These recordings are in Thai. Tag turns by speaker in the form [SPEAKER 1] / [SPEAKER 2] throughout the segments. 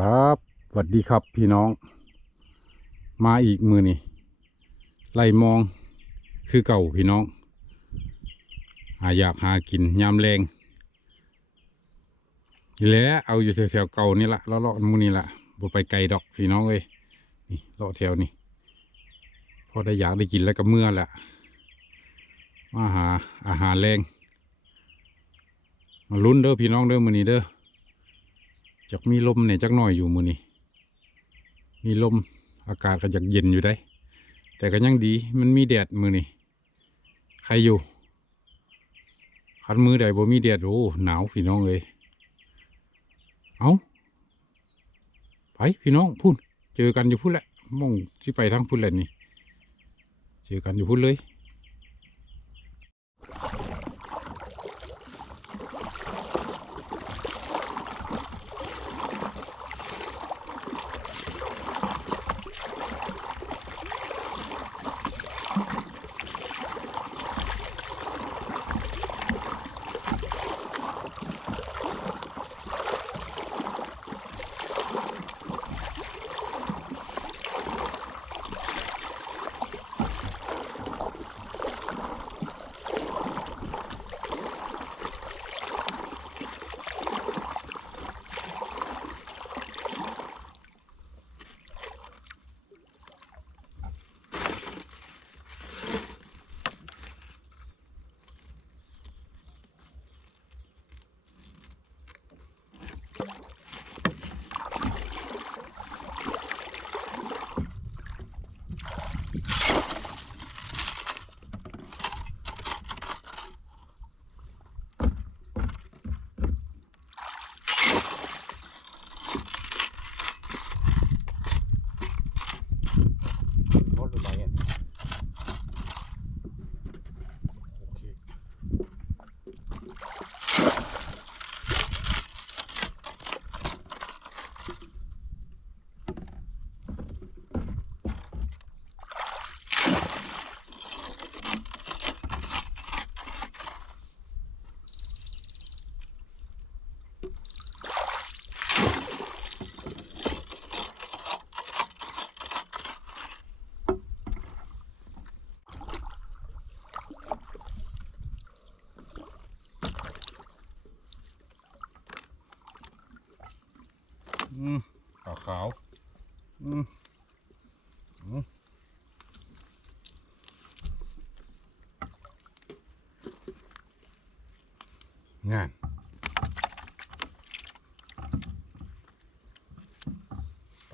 [SPEAKER 1] ครับสวัสดีครับพี่น้อง มาอีกมือนี่ไล่มองคือเก่าพี่น้องหาอยากหากินยามแรงแหละเอาอยู่แถวๆเก่านี่ละเลาะๆมูนี่ละบ่ไปไกลดอกพี่น้องเอ้ยนี่เลาะแถวนี่พอได้อยากได้กินแล้วก็เมื่อแหละมาหาอาหารแรงมาลุ้นเด้อพี่น้องเด้อมือนี้เด้อ จักมีลมเนี่ยจักหน่อยอยู่มือนี้มีลมอากาศก็จักเย็นอยู่ได้ แต่ก็ยังดีมันมีแดดมือนี้ใครอยู่คันมือใดบ่มีแดดโอ้หนาวพี่น้องเลยเอาไปพี่น้องพุ่นเจอกันอยู่พุ่นแหละมองที่ไปทางพุ่นแหละนี่เจอกันอยู่พุ่นเลย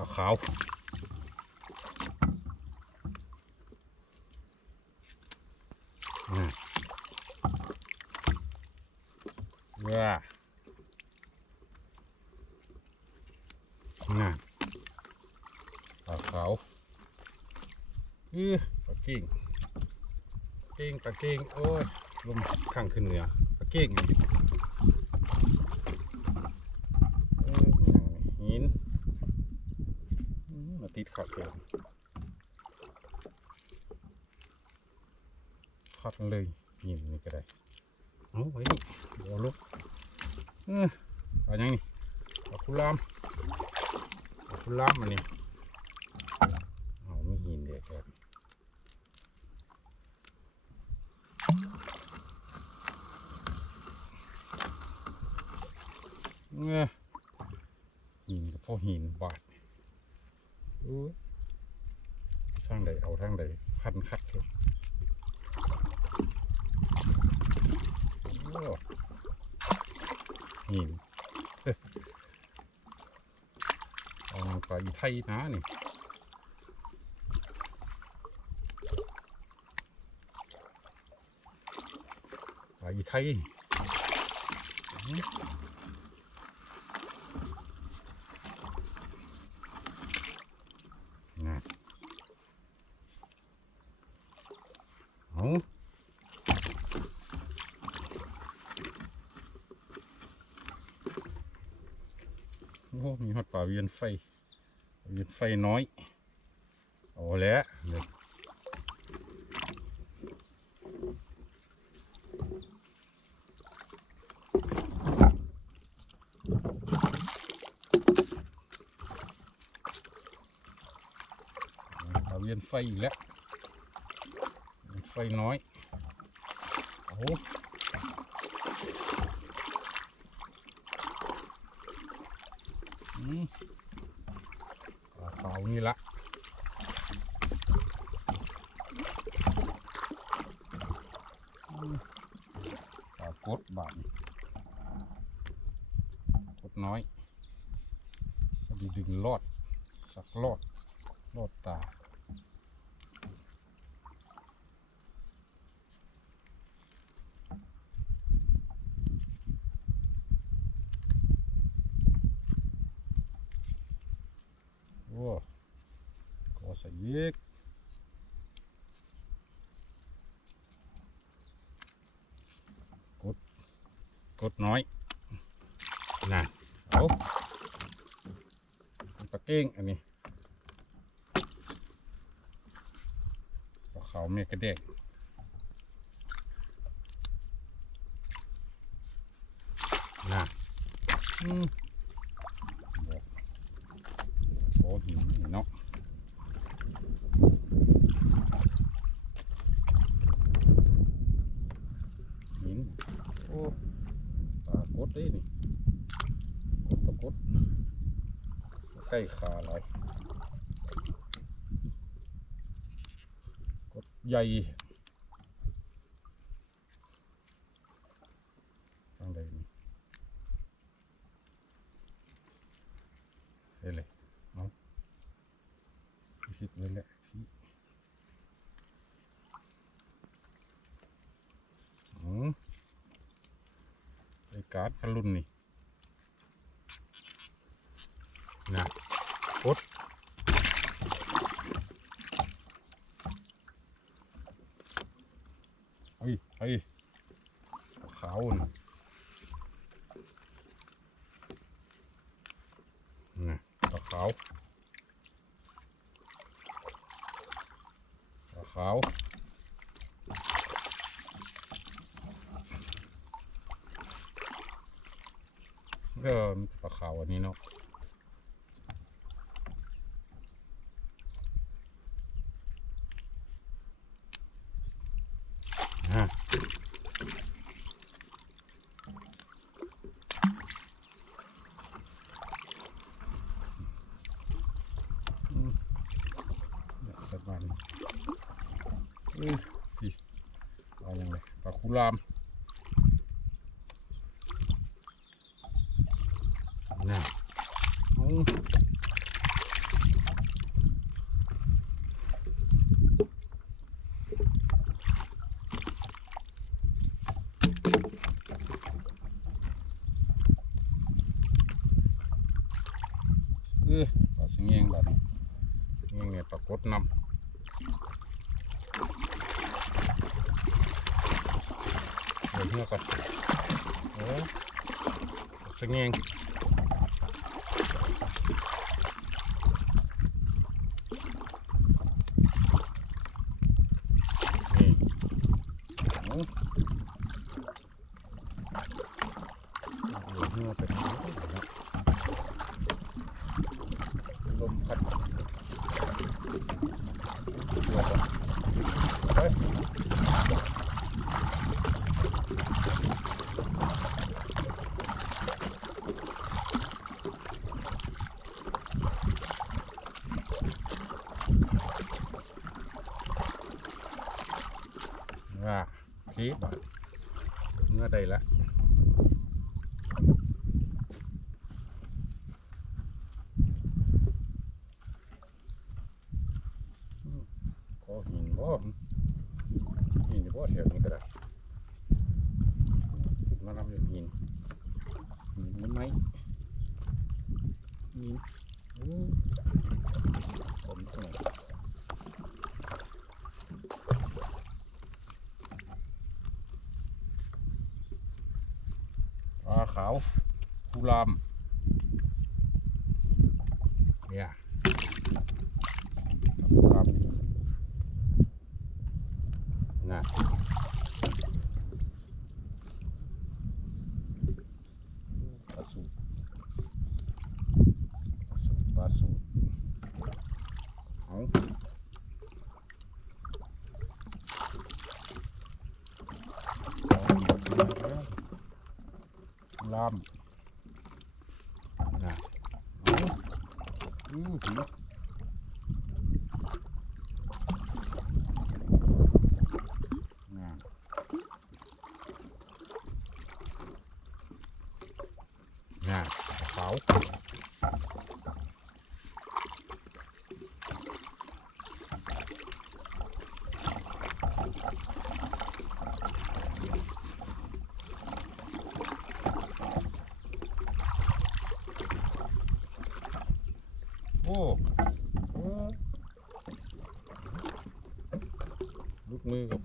[SPEAKER 1] ลาขาวงานว้าน่ะปลาขาวอือปลาเก่งเก่งปลาเก่งโอ้ยลมข้างขึ้นเหนือปลาเก่งนี่เออมีอย่างนี้หินอืมมา ติดขัดเลยขัดเลยหินนี่ก็ได้เอาไว้นี่เดี๋ยวลุกเออเอาอย่างนี้เอาคุลามคุณล้ำมันนี่เอาไม่หินเด็กครับเนี่ยหินกับพวกหินบาด ทางใดเอาทางใดพันคัดเลยโอ้หินเอาไปไทยนะนี่ปลาอีไทย โอ้มีฮอดป่าเวียนไฟ เวียนไฟน้อย เอาแล้วเป่าเวียนไฟอีกแล้ว ไฟน้อย โอ้ โหอืมปลาขาวนี่ละปลากดบาดกดน้อยดีดึงลอด สักลอด ลอดตา โอ้ กกกด กดน้อยน่ะเอาตะเก้งอันนี้ปลาเขาเมฆกระเด็กน่ะอืมบอก โอ้หินนี่เนาะหิน โอ้ปลาก ดินี่กดตะกดใกล้ขาเลายกดใหญ่ทางใดนี่เฮ้ยเลย ผิดเลยแหละพี่อืมไอ้ การ์ดพลุนนี่นะกดเฮ้ยเฮ้ยขาวน่ะนะปลาขาว ปลาขาวเออมีแต่ปลาขาวอันนี้เนาะอะอืมเดี๋ยวสักวัน เอ้ยพี่เอาอย่างไร ปลาคูรามน่ะเอาเเงียงแบบนี้เงียงเนี่ยปลากดนเดี๋ยวเหือกก่อนโอ้ยสงเงงนี่เอาเดี๋ยวเหือกไปทางนี้นะลมพัดเดี๋ยวก่อนเฮ้ย ว่าพีบา ทเมื่อใดละอืมขอหินบ่หินบ่แถวนี้ก็ได้มานำอยู่หินหินมันไหมหิน sulam ya yeah. sulam nah pasu pasu pasu làm อือหือน่ะน่ะขาว โอ้โอ้ ลูกมือกับ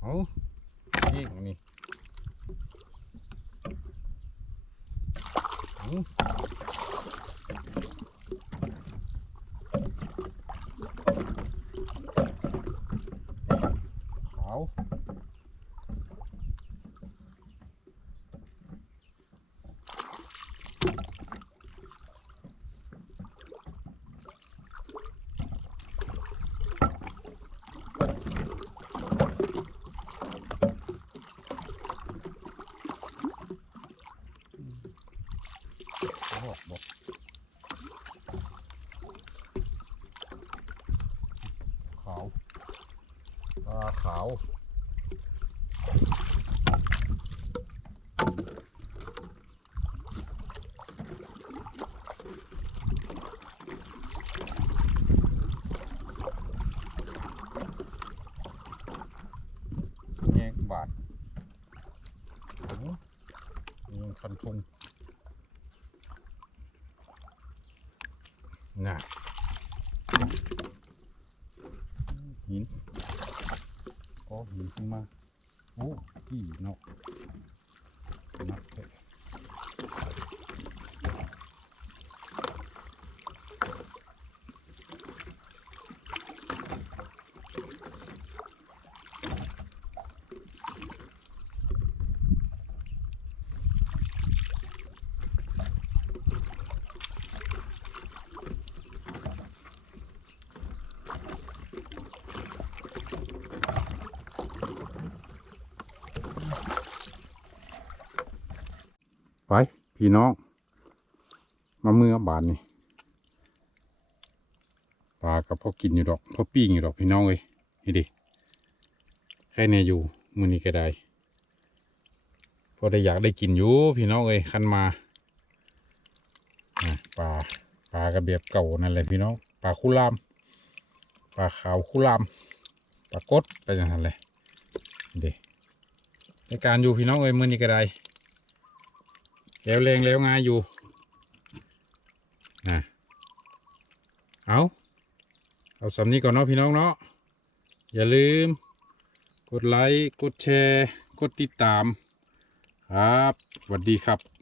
[SPEAKER 1] เอานี่อันนี้เอาขาว บอกบอกขาวตาขาว แงกบาทโอ้โหยังคันทง น่ะ หินก็หินขึ้นมา โอ้กี่เนา ไป พี่น้อง มาเมื่อบานนี่ปลากับพ่อกินอยู่ดอกพ่อปิ้งอยู่ดอกพี่น้องเอ้ยนี่ดิแค่เนี่ยอยู่มือนี้ก็ได้พอได้อยากได้กินอยู่พี่น้องเอ้ยคันมาปลาปลากระเบียบเก่านั่นแหละพี่น้องปลาคุลามปลาขาวคุลามปลากดไปอย่างนั้นเลยนี่ดิในการอยู่พี่น้องเอ้ยมือนี้ก็ได้ แล้วแรงแล้วง่ายอยู่นะเอาเอาสำนี้ก่อนเนาะพี่น้องเนาะอย่าลืม กดไลค์ กดแชร์ กดติดตาม ครับสวัสดีครับ